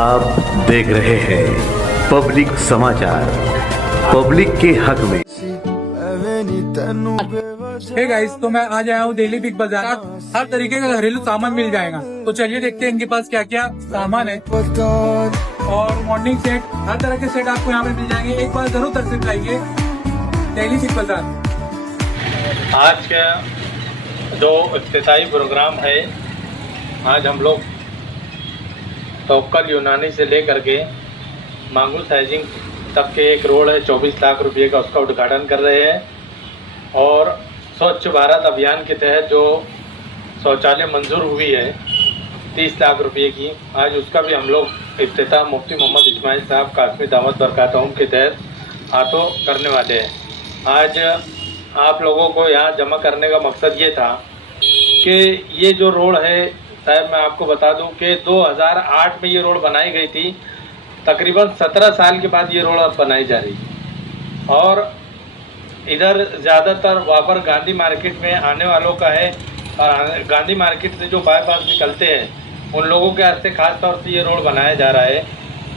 आप देख रहे हैं पब्लिक समाचार, पब्लिक के हक में। हे गाइस, तो मैं आज आया हूँ दिल्ली बिग बाजार। हर तरीके का घरेलू सामान मिल जाएगा, तो चलिए देखते हैं इनके पास क्या क्या सामान है। और मॉर्निंग सेट, हर तरह के सेट आपको यहाँ पे मिल जाएंगे। एक बार जरूर तशरीफ लाइए दिल्ली बिग बाजार। आज का जो इफ्तिताई प्रोग्राम है, आज हम लोग तवक्कल यूनानी से लेकर के मांगू साइजिंग तक के एक रोड है 24 लाख रुपए का, उसका उद्घाटन कर रहे हैं। और स्वच्छ भारत अभियान के तहत जो शौचालय मंजूर हुई है 30 लाख रुपए की, आज उसका भी हम लोग इफ्तिताह मुफ्ती मोहम्मद इस्माइल साहब कासमी दामत बरकातहूम के तहत हाथों करने वाले हैं। आज आप लोगों को यहाँ जमा करने का मकसद ये था कि ये जो रोड है साहब, मैं आपको बता दूं कि 2008 में ये रोड बनाई गई थी। तकरीबन 17 साल के बाद ये रोड अब बनाई जा रही है। और इधर ज़्यादातर वापर गांधी मार्केट में आने वालों का है, और गांधी मार्केट से जो बाईपास निकलते हैं उन लोगों के वास्ते खास तौर से ये रोड बनाया जा रहा है,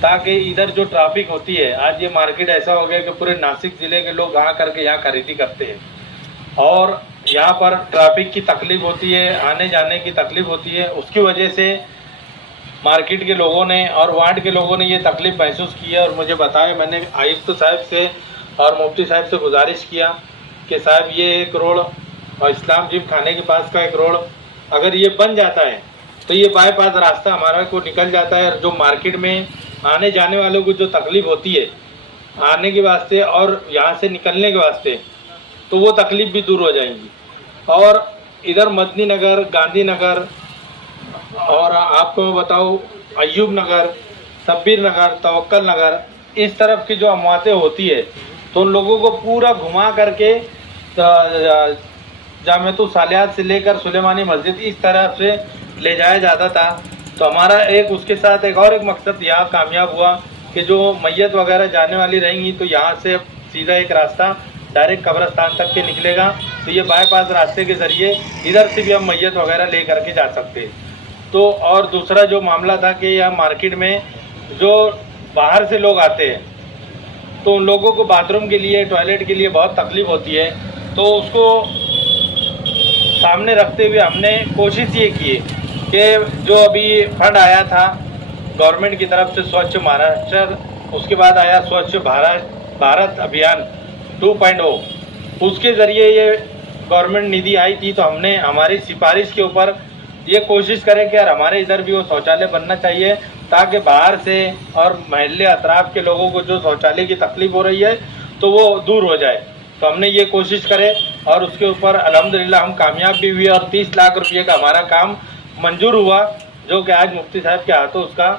ताकि इधर जो ट्रैफिक होती है, आज ये मार्केट ऐसा हो गया कि पूरे नासिक ज़िले के लोग आ करके यहाँ खरीदी करते हैं और यहाँ पर ट्रैफिक की तकलीफ होती है, आने जाने की तकलीफ होती है। उसकी वजह से मार्केट के लोगों ने और वार्ड के लोगों ने ये तकलीफ महसूस की है और मुझे बताया। मैंने आयुक्त साहब से और मुफ्ती साहब से गुजारिश किया कि साहब ये एक रोड और इस्लाम जिम खाने के पास का एक रोड अगर ये बन जाता है तो ये बाईपास रास्ता हमारा को निकल जाता है। जो मार्केट में आने जाने वालों को जो तकलीफ होती है आने के वास्ते और यहाँ से निकलने के वास्ते, तो वो तकलीफ भी दूर हो जाएंगी। और इधर मदनी नगर, गांधी नगर और आपको मैं बताऊँ अयूब नगर, सब्बीर नगर, तवक्कल नगर, इस तरफ की जो अमवातें होती है तो उन लोगों को पूरा घुमा करके जामिअतुल सालिहात से लेकर सुलेमानी मस्जिद इस तरफ से ले जाया जाता था। तो हमारा एक उसके साथ एक और एक मकसद यहाँ कामयाब हुआ कि जो मैयत वगैरह जाने वाली रहेंगी तो यहाँ से सीधा एक रास्ता डायरेक्ट कब्रस्तान तक के निकलेगा। तो ये बाईपास रास्ते के ज़रिए इधर से भी हम मैयत वगैरह ले करके जा सकते हैं। तो और दूसरा जो मामला था कि यहाँ मार्केट में जो बाहर से लोग आते हैं तो उन लोगों को बाथरूम के लिए, टॉयलेट के लिए बहुत तकलीफ़ होती है। तो उसको सामने रखते हुए हमने कोशिश ये की कि जो अभी फंड आया था गवर्नमेंट की तरफ से स्वच्छ महाराष्ट्र, उसके बाद आया स्वच्छ भारत अभियान 2.0, उसके ज़रिए ये गवर्नमेंट निधि आई थी। तो हमने हमारी सिफारिश के ऊपर ये कोशिश करें कि यार हमारे इधर भी वो शौचालय बनना चाहिए, ताकि बाहर से और महल्ले अतराफ के लोगों को जो शौचालय की तकलीफ़ हो रही है तो वो दूर हो जाए। तो हमने ये कोशिश करे और उसके ऊपर अल्हम्दुलिल्लाह हम कामयाब भी हुए और 30 लाख रुपये का हमारा काम मंजूर हुआ, जो कि आज मुफ्ती साहब के हाथों उसका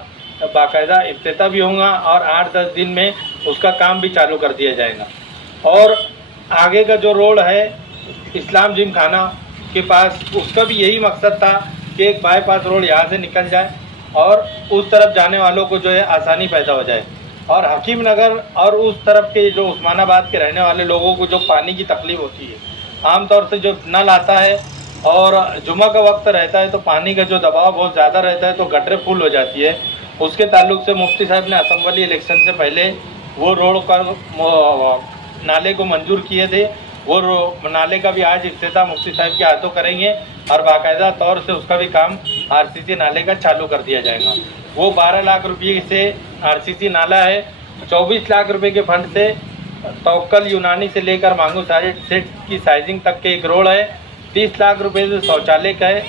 बाकायदा इफ्तिताह भी होगा और 8-10 दिन में उसका काम भी चालू कर दिया जाएगा। और आगे का जो रोड है इस्लाम जिम खाना के पास, उसका भी यही मकसद था कि एक बाईपास रोड यहाँ से निकल जाए और उस तरफ जाने वालों को जो है आसानी पैदा हो जाए। और हकीम नगर और उस तरफ के जो उस्मानाबाद के रहने वाले लोगों को जो पानी की तकलीफ़ होती है, आमतौर से जो नल आता है और जुमा का वक्त रहता है तो पानी का जो दबाव बहुत ज़्यादा रहता है तो गटरें फुल हो जाती है। उसके ताल्लुक से मुफ्ती साहब ने असम्बली इलेक्शन से पहले वो रोड का नाले को मंजूर किए थे। वो नाले का भी आज इफ्तिताह मुफ्ती साहब के हाथों करेंगे और बाकायदा तौर से उसका भी काम आरसीसी नाले का चालू कर दिया जाएगा। वो 12 लाख रुपये से आरसीसी नाला है, 24 लाख रुपए के फंड से तवक्कल यूनानी से लेकर मांगू सेट की साइजिंग तक के एक रोड है, 30 लाख रुपए से शौचालय का है,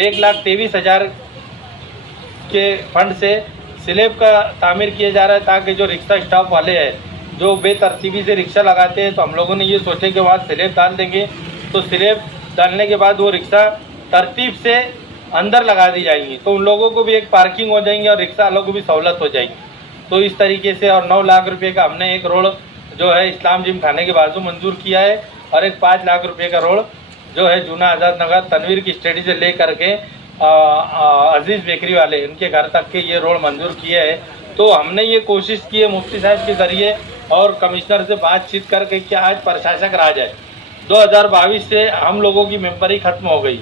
1,23,000 के फंड से स्लैब का तामीर किया जा रहा है, ताकि जो रिक्शा स्टाफ वाले हैं जो बेतरतीबी से रिक्शा लगाते हैं, तो हम लोगों ने ये सोचे कि वहाँ स्लैब डाल देंगे तो स्लैब डालने के बाद वो रिक्शा तरतीब से अंदर लगा दी जाएंगी, तो उन लोगों को भी एक पार्किंग हो जाएंगी और रिक्शा वालों को भी सहूलत हो जाएगी। तो इस तरीके से और 9 लाख रुपए का हमने एक रोड जो है इस्लाम जिम खाने के बाजू मंजूर किया है और एक 5 लाख रुपए का रोड जो है जूना आज़ाद नगर तनवीर की स्टडी से ले करके अजीज़ बेकरी वाले उनके घर तक के ये रोड मंजूर किए है। तो हमने ये कोशिश की है मुफ्ती साहब के ज़रिए और कमिश्नर से बातचीत करके कि आज प्रशासक राज है। 2022 से हम लोगों की मेंबरी ख़त्म हो गई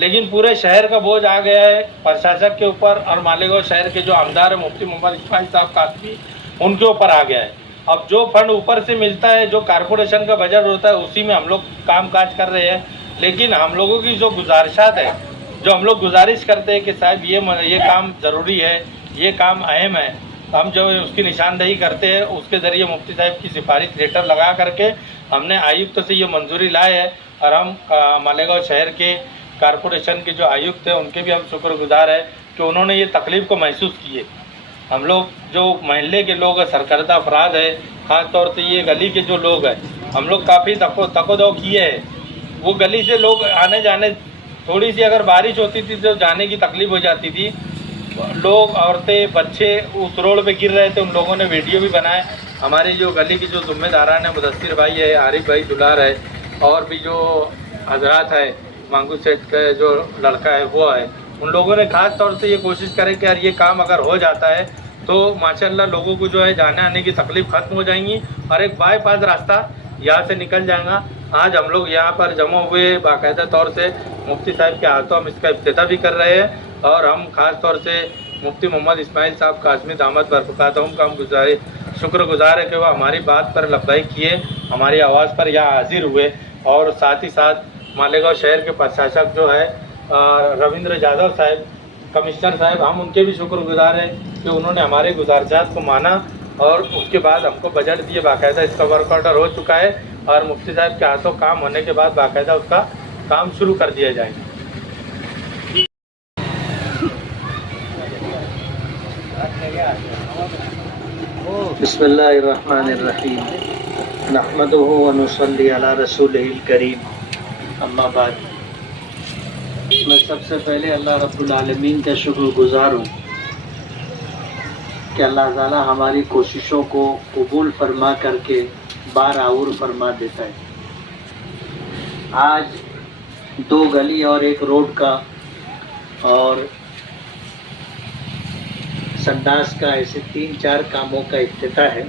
लेकिन पूरे शहर का बोझ आ गया है प्रशासक के ऊपर और मालेगांव शहर के जो आमदार है मुफ्ती मोहम्मद इस्माइल साहब कासमी, उनके ऊपर आ गया है। अब जो फंड ऊपर से मिलता है, जो कारपोरेशन का बजट होता है, उसी में हम लोग काम काज कर रहे हैं। लेकिन हम लोगों की जो गुजारिशात है, जो हम लोग गुजारिश करते हैं कि साहब ये काम ज़रूरी है, ये काम अहम है, हम जो उसकी निशानदेही करते हैं, उसके ज़रिए मुफ्ती साहब की सिफारिश लेटर लगा करके हमने आयुक्त से ये मंजूरी लाए है। और हम मालेगांव शहर के कारपोरेशन के जो आयुक्त हैं उनके भी हम शुक्रगुजार हैं कि उन्होंने ये तकलीफ़ को महसूस किए। हम लोग जो महल्ले के लोग हैं, सरकर्दा अफराद है, ख़ास तौर से ये गली के जो लोग हैं, हम लोग काफ़ी तकोदो किए हैं। वो गली से लोग आने जाने, थोड़ी सी अगर बारिश होती थी तो जाने की तकलीफ़ हो जाती थी। लोग, औरतें, बच्चे उस रोड पे गिर रहे थे, उन लोगों ने वीडियो भी बनाए। हमारी जो गली की जो जिम्मेदारान है, मुदस्सिर भाई है, आरिफ भाई दुलार है, और भी जो हजरात है, मांगू सेठ का जो लड़का है वो है, उन लोगों ने खास तौर से ये कोशिश करे कि यार ये काम अगर हो जाता है तो माशाल्लाह लोगों को जो है जाने आने की तकलीफ़ ख़त्म हो जाएंगी और एक बाईपास रास्ता यहाँ से निकल जाएगा। आज हम लोग यहाँ पर जमा हुए बाकायदा तौर से मुफ्ती साहब के हाथों हम इसका इफ्तिताह भी कर रहे हैं और हम खास तौर से मुफ्ती मोहम्मद इस्माइल साहब कासमी दामद बरकताहम का हम शुक्रगुजार है कि वह हमारी बात पर लब्बाई किए, हमारी आवाज़ पर यहाँ हाजिर हुए। और साथ ही साथ मालेगांव शहर के प्रशासक जो है रविंद्र यादव साहब, कमिश्नर साहब, हम उनके भी शुक्रगुजार हैं कि उन्होंने हमारे गुजारिशात को माना और उसके बाद हमको बजट दिए। बाकायदा इसका वर्क ऑर्डर हो चुका है और मुफ्ती साहब के हाथों काम होने के बाद बाकायदा उसका काम शुरू कर दिया जाएगा। बिस्मिल्लाहिर्रहमानिर्रहीम, नहमदुहु व नुसल्ली अला रसूलिहिल करीम, अम्मा बाद। मैं सबसे पहले अल्लाह रब्बुल आलमीन का शुक्रगुजार हूँ कि अल्लाह ताला हमारी कोशिशों को कबूल फरमा करके बार आउर फरमा देता है। आज 2 गली और 1 रोड का और संडास का, ऐसे 3-4 कामों का इफ्तिताह है।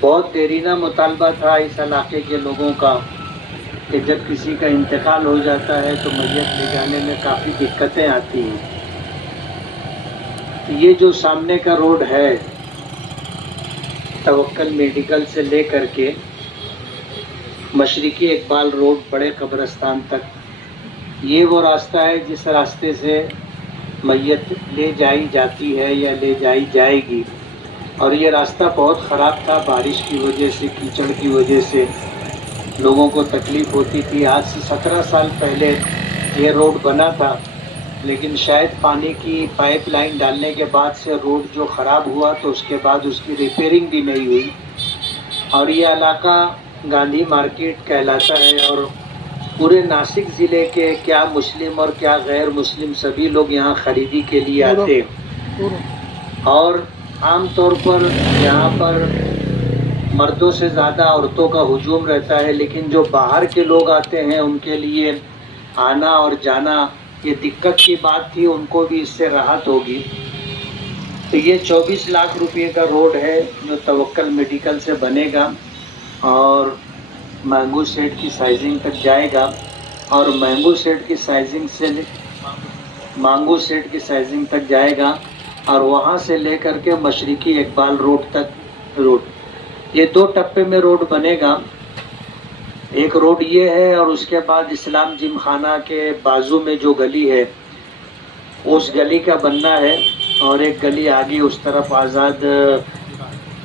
बहुत देरीना मुतालबा था इस इलाके के लोगों का कि जब किसी का इंतकाल हो जाता है तो मैयत ले जाने में काफ़ी दिक्कतें आती हैं। तो ये जो सामने का रोड है तवक्कल मेडिकल से ले करके मशरिकी इकबाल रोड बड़े कब्रिस्तान तक, ये वो रास्ता है जिस रास्ते से मैयत ले जाई जाती है या ले जाई जाएगी। और ये रास्ता बहुत ख़राब था, बारिश की वजह से, कीचड़ की वजह से लोगों को तकलीफ़ होती थी। आज से 17 साल पहले ये रोड बना था, लेकिन शायद पानी की पाइपलाइन डालने के बाद से रोड जो ख़राब हुआ तो उसके बाद उसकी रिपेयरिंग भी नहीं हुई। और ये इलाका गांधी मार्केट कहलाता है और पूरे नासिक ज़िले के क्या मुस्लिम और क्या गैर मुस्लिम सभी लोग यहाँ ख़रीदी के लिए आते हैं। और आम तौर पर यहाँ पर मर्दों से ज़्यादा औरतों का हुजूम रहता है, लेकिन जो बाहर के लोग आते हैं उनके लिए आना और जाना ये दिक्कत की बात थी, उनको भी इससे राहत होगी। तो ये 24 लाख रुपए का रोड है जो तवक्कल मेडिकल से बनेगा और मैंगो सेट की साइजिंग तक जाएगा और मैंगो सेट की साइजिंग तक जाएगा और वहाँ से लेकर के मशरिकी इकबाल रोड तक रोड, ये 2 टप्पे में रोड बनेगा। एक रोड ये है और उसके बाद इस्लाम जिमखाना के बाजू में जो गली है उस गली का बनना है और एक गली आगे उस तरफ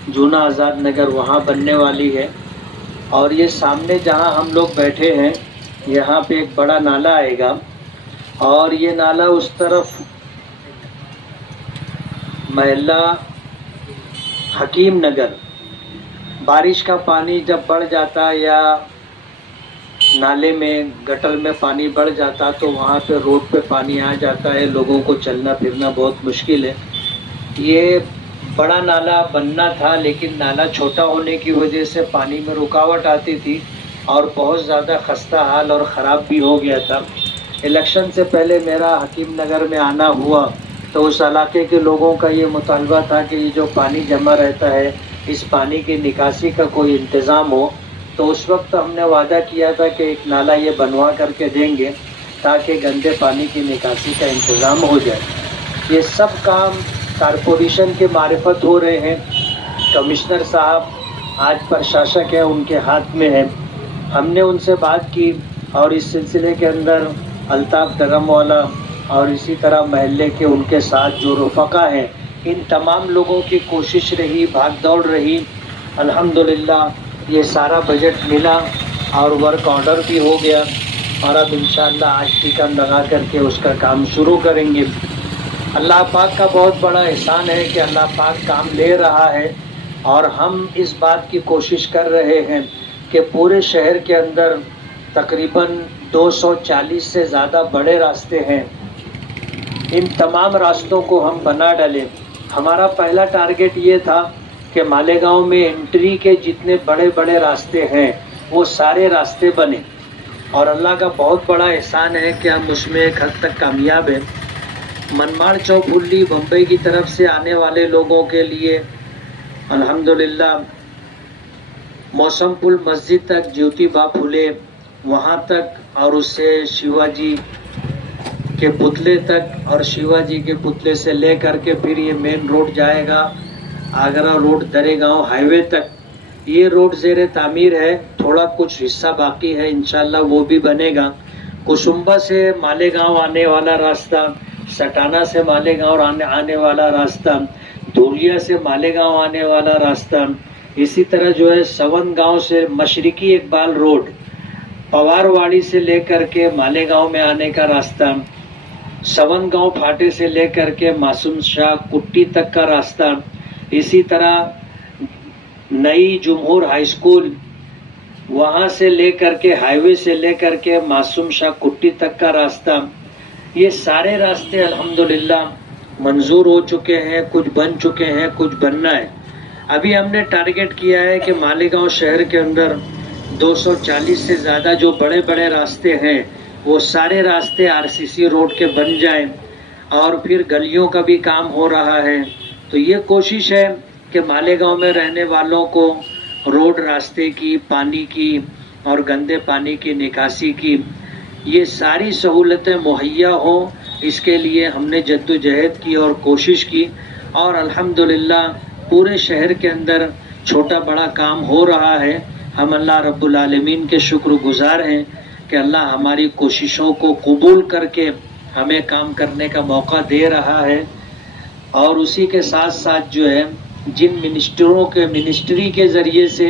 जूना आज़ाद नगर वहाँ बनने वाली है। और ये सामने जहाँ हम लोग बैठे हैं यहाँ पे एक बड़ा नाला आएगा और ये नाला उस तरफ महल्ला हकीम नगर, बारिश का पानी जब बढ़ जाता या नाले में गटर में पानी बढ़ जाता तो वहाँ पे रोड पे पानी आ जाता है, लोगों को चलना फिरना बहुत मुश्किल है। ये बड़ा नाला बनना था लेकिन नाला छोटा होने की वजह से पानी में रुकावट आती थी और बहुत ज़्यादा खस्ता हाल और ख़राब भी हो गया था। इलेक्शन से पहले मेरा हकीम नगर में आना हुआ तो उस इलाके के लोगों का ये मुतालबा था कि ये जो पानी जमा रहता है इस पानी की निकासी का कोई इंतज़ाम हो तो उस वक्त हमने वादा किया था कि एक नाला ये बनवा करके देंगे ताकि गंदे पानी की निकासी का इंतज़ाम हो जाए। ये सब काम कारपोरेशन के मार्फत हो रहे हैं। कमिश्नर साहब आज प्रशासक है, उनके हाथ में है। हमने उनसे बात की और इस सिलसिले के अंदर अल्ताफ़ धर्मवाला और इसी तरह महल्ले के उनके साथ जो रफ़क़ा हैं, इन तमाम लोगों की कोशिश रही, भाग दौड़ रही। अल्हम्दुलिल्लाह ये सारा बजट मिला और वर्क ऑर्डर भी हो गया और अब इंशाअल्लाह आज टीकम लगा करके उसका काम शुरू करेंगे। अल्लाह पाक का बहुत बड़ा एहसान है कि अल्लाह पाक काम ले रहा है और हम इस बात की कोशिश कर रहे हैं कि पूरे शहर के अंदर तकरीबन 240 से ज़्यादा बड़े रास्ते हैं। इन तमाम रास्तों को हम बना डालें। हमारा पहला टारगेट ये था कि मालेगांव में एंट्री के जितने बड़े बड़े रास्ते हैं वो सारे रास्ते बने और अल्लाह का बहुत बड़ा एहसान है कि हम उसमें एक हद तक कामयाब हैं। मनमाड़ चौफुल्ली बम्बई की तरफ से आने वाले लोगों के लिए अल्हम्दुलिल्लाह मौसम पुल मस्जिद तक, ज्योतिबा फुले वहाँ तक और उससे शिवाजी के पुतले तक और शिवाजी के पुतले से ले करके फिर ये मेन रोड जाएगा आगरा रोड दरेगांव हाईवे तक। ये रोड ज़ेरे तामीर है, थोड़ा कुछ हिस्सा बाकी है, इंशाल्लाह वो भी बनेगा। कुसुम्बा से मालेगांव आने वाला रास्ता, सटाना से मालेगांव आने वाला रास्ता, धूलिया से मालेगांव आने वाला रास्ता, इसी तरह जो है सवन गांव से मशरिकी इकबाल रोड, पवारवाड़ी से लेकर के मालेगांव में आने का रास्ता, सवन गांव फाटे से लेकर के मासूम शाह कुट्टी तक का रास्ता, इसी तरह नई जमहूर हाई स्कूल वहाँ से लेकर के हाईवे से लेकर के मासूम शाह कुट्टी तक का रास्ता, ये सारे रास्ते अल्हम्दुलिल्लाह मंजूर हो चुके हैं। कुछ बन चुके हैं, कुछ बनना है। अभी हमने टारगेट किया है कि मालेगांव शहर के अंदर 240 से ज़्यादा जो बड़े बड़े रास्ते हैं वो सारे रास्ते आरसीसी रोड के बन जाएं और फिर गलियों का भी काम हो रहा है। तो ये कोशिश है कि मालेगांव में रहने वालों को रोड, रास्ते की, पानी की और गंदे पानी की निकासी की ये सारी सहूलतें मुहैया हो, इसके लिए हमने जद्दोजहद की और कोशिश की और अल्हम्दुलिल्लाह पूरे शहर के अंदर छोटा बड़ा काम हो रहा है। हम अल्लाह रब्बुल आलमीन के शुक्रगुजार हैं कि अल्लाह हमारी कोशिशों को कबूल करके हमें काम करने का मौका दे रहा है। और उसी के साथ साथ जो है जिन मिनिस्टरों के मिनिस्ट्री के ज़रिए से,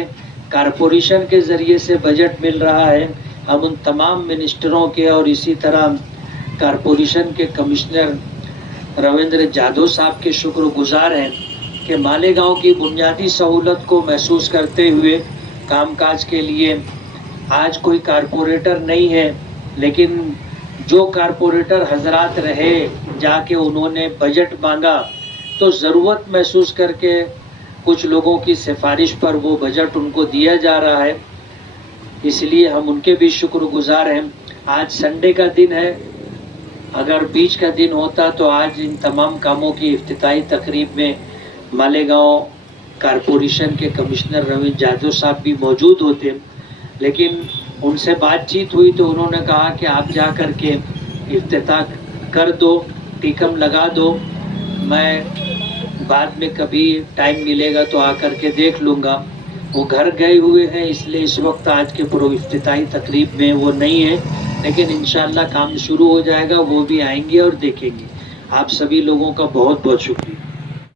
कारपोरेशन के ज़रिए से बजट मिल रहा है, हम उन तमाम मिनिस्टरों के और इसी तरह कारपोरेशन के कमिश्नर रविंद्र जाधव साहब के शुक्रगुजार हैं कि मालेगांव की बुनियादी सहूलत को महसूस करते हुए कामकाज के लिए आज कोई कारपोरेटर नहीं है, लेकिन जो कारपोरेटर हजरात रहे जाके उन्होंने बजट मांगा तो ज़रूरत महसूस करके कुछ लोगों की सिफारिश पर वो बजट उनको दिया जा रहा है, इसलिए हम उनके भी शुक्रगुजार हैं। आज संडे का दिन है, अगर बीच का दिन होता तो आज इन तमाम कामों की इफ्तिताही तकरीब में मालेगांव कारपोरेशन के कमिश्नर रविंद्र जाधव साहब भी मौजूद होते, लेकिन उनसे बातचीत हुई तो उन्होंने कहा कि आप जा कर के इफ्तिताह कर दो, टीकम लगा दो, मैं बाद में कभी टाइम मिलेगा तो आकर के देख लूँगा। वो घर गए हुए हैं, इसलिए इस वक्त आज के इफ्तिताही तकरीब में वो नहीं है, लेकिन इंशाअल्लाह काम शुरू हो जाएगा, वो भी आएंगे और देखेंगे। आप सभी लोगों का बहुत बहुत शुक्रिया।